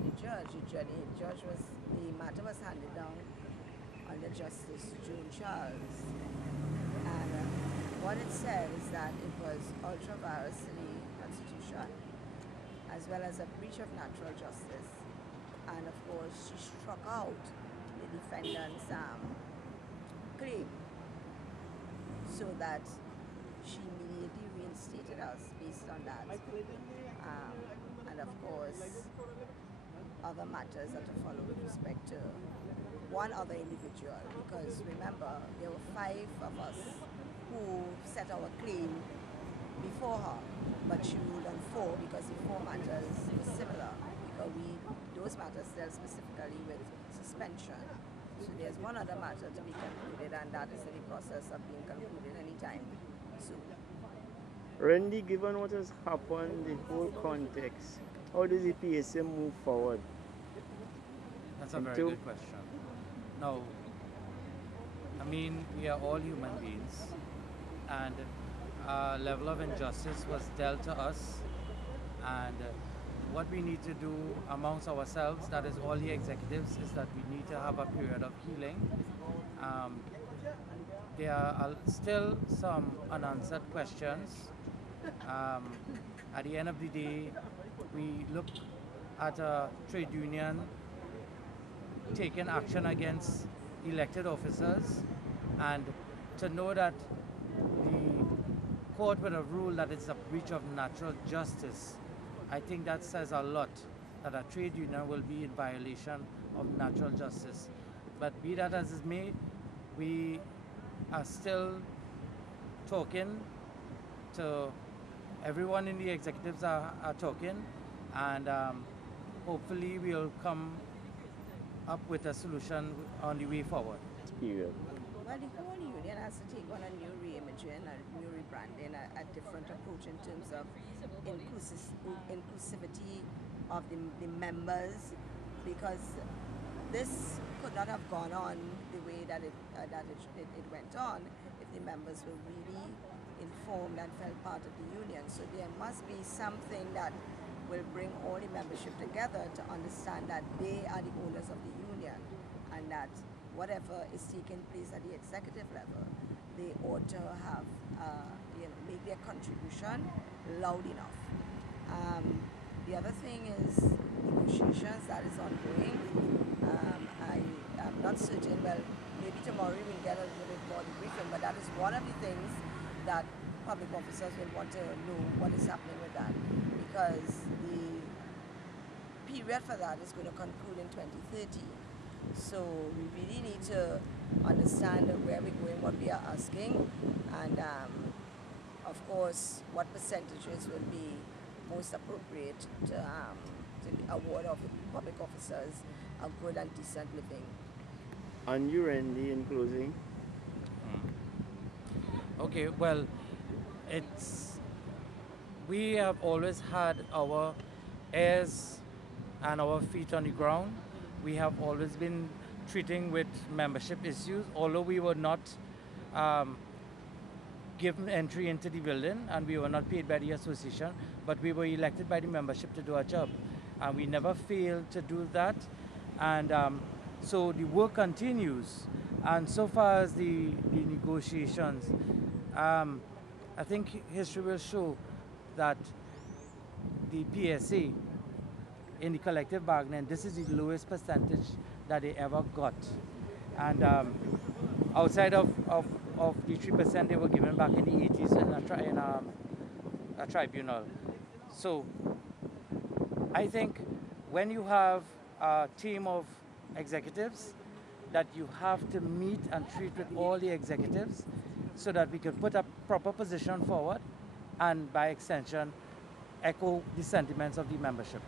to the judge. The matter was handed down under Justice June Charles. And what it said is that it was ultra virus to the Constitution, as well as a breach of natural justice. And of course, she struck out the defendant's claim so that she immediately reinstated us based on that. And of course, other matters that to follow with respect to one other individual, because remember, there were 5 of us who set our claim before her, but she ruled on 4 because the 4 matters were similar, because those matters dealt specifically with suspension. So there's one other matter to be concluded, and that is in the process of being concluded anytime soon. Randy, given what has happened, the whole context, how does the PSA move forward? That's a very good question. Now, I mean, we are all human beings, and a level of injustice was dealt to us, and what we need to do amongst ourselves, that is all the executives, is that we need to have a period of healing. There are still some unanswered questions. At the end of the day, we look at a trade union taking action against elected officers, and to know that the court would have ruled that it's a breach of natural justice, I think that says a lot, that a trade union will be in violation of natural justice. But be that as it may, we are still talking to everyone in the executives are talking, and hopefully we'll come up with a solution on the way forward. Period. Well, the whole union has to take on a new re-imaging, a new rebranding, a different approach in terms of inclusivity of the members, because this could not have gone on the way that it went on if the members were really informed and felt part of the union. So there must be something that will bring all the membership together to understand that they are the owners of the union, and that whatever is taking place at the executive level, they ought to have make their contribution loud enough. The other thing is negotiations that is ongoing. I am not certain, well, maybe tomorrow we'll get a little bit more debriefing, but that is one of the things that public officers will want to know what is happening with that, because the period for that is going to conclude in 2030. So we really need to understand where we're going, what we are asking, and of course what percentages will be most appropriate to the award of public officers a good and decent living. And you, Randy, in closing? Okay, well, we have always had our ears and our feet on the ground. We have always been treating with membership issues, although we were not given entry into the building and we were not paid by the association, but we were elected by the membership to do our job. And we never failed to do that. And so the work continues. And so far as the negotiations, I think history will show that the PSA in the collective bargaining, this is the lowest percentage that they ever got. And outside of the 3% they were given back in the 80s in a tribunal. So I think when you have a team of executives, that you have to meet and treat with all the executives so that we can put a proper position forward and by extension echo the sentiments of the membership.